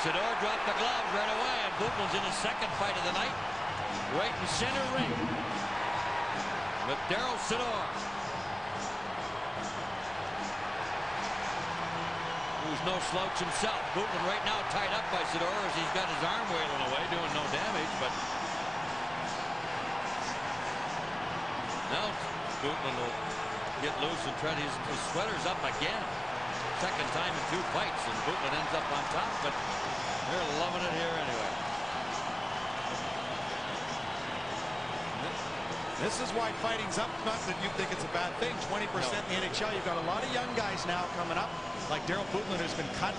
Sydor dropped the gloves right away, and Bootland's in his second fight of the night. Right in center ring with Darryl Sydor, who's no slouch himself. Bootland right now tied up by Sydor as he's got his arm wailing away, doing no damage, but now Bootland will get loose and try to, his sweater's up again. Second time in 2 fights, and Bootland ends up on top, but they're loving it here anyway. This is why fighting's up. Not that you think it's a bad thing. 20% in the NHL. You've got a lot of young guys now coming up, like Darryl Bootland has been cut,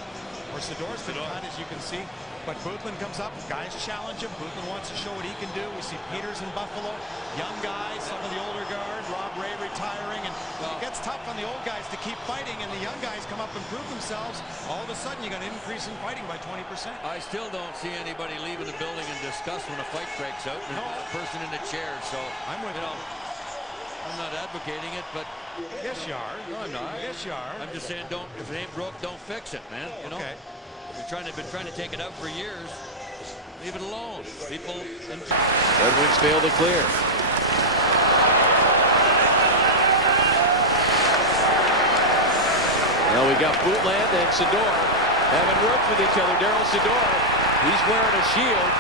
or Sydor's been cut, as you can see. But Bootland comes up, guys challenge him. Bootland wants to show what he can do. We see Peters in Buffalo, young guys, some of the older guard, Rob Ray retiring, and it gets tough on the old guys to keep fighting, and the young guys come up and prove themselves. All of a sudden, you got an increase in fighting by 20%. I still don't see anybody leaving the building in disgust when a fight breaks out. There's a person in the chair, so I'm with you. I'm not advocating it, but yes, you are. No, I'm not. Yes, you are. I'm just saying, don't. If it ain't broke, don't fix it, man. You know. Okay. Been trying to take it out for years. Leave it alone. People. Red Wings fail to clear. Now we got Bootland and Sydor having worked with each other. Darryl Sydor, he's wearing a shield,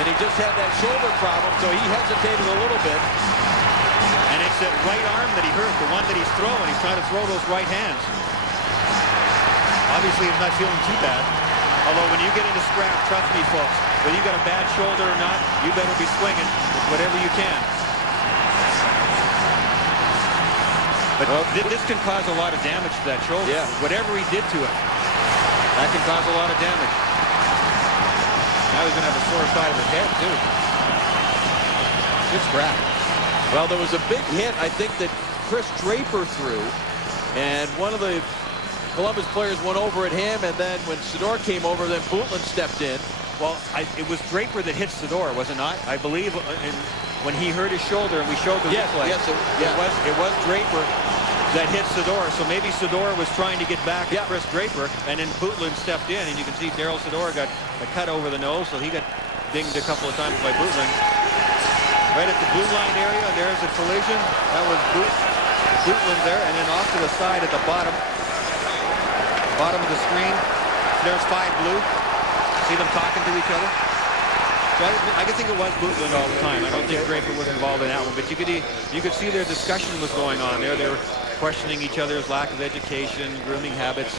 and he just had that shoulder problem, so he hesitated a little bit. And it's that right arm that he hurt, the one that he's throwing. He's trying to throw those right hands. Obviously, he's not feeling too bad. Although when you get into scrap, trust me, folks, whether you got a bad shoulder or not, you better be swinging with whatever you can. But this can cause a lot of damage to that shoulder. Yeah. Whatever he did to it, that can cause a lot of damage. Now he's going to have a sore side of his head, too. Good scrap. Well, there was a big hit, I think, that Chris Draper threw, and one of the Columbus players went over at him, and then when Sydor came over, then Bootland stepped in. Well, it was Draper that hit Sydor, was it not? I believe when he hurt his shoulder, and we showed the replay. Yes, it was Draper that hit Sydor. So maybe Sydor was trying to get back at Chris Draper, and then Bootland stepped in, and you can see Darryl Sydor got a cut over the nose, so he got dinged a couple of times by Bootland. Right at the blue line area, there's a collision. That was Bootland there, and then off to the side at the bottom of the screen, there's 5 blue. See them talking to each other? So I could think it was Bootland all the time. I don't think Draper was involved in that one, but you could see their discussion was going on there. They were questioning each other's lack of education, grooming habits.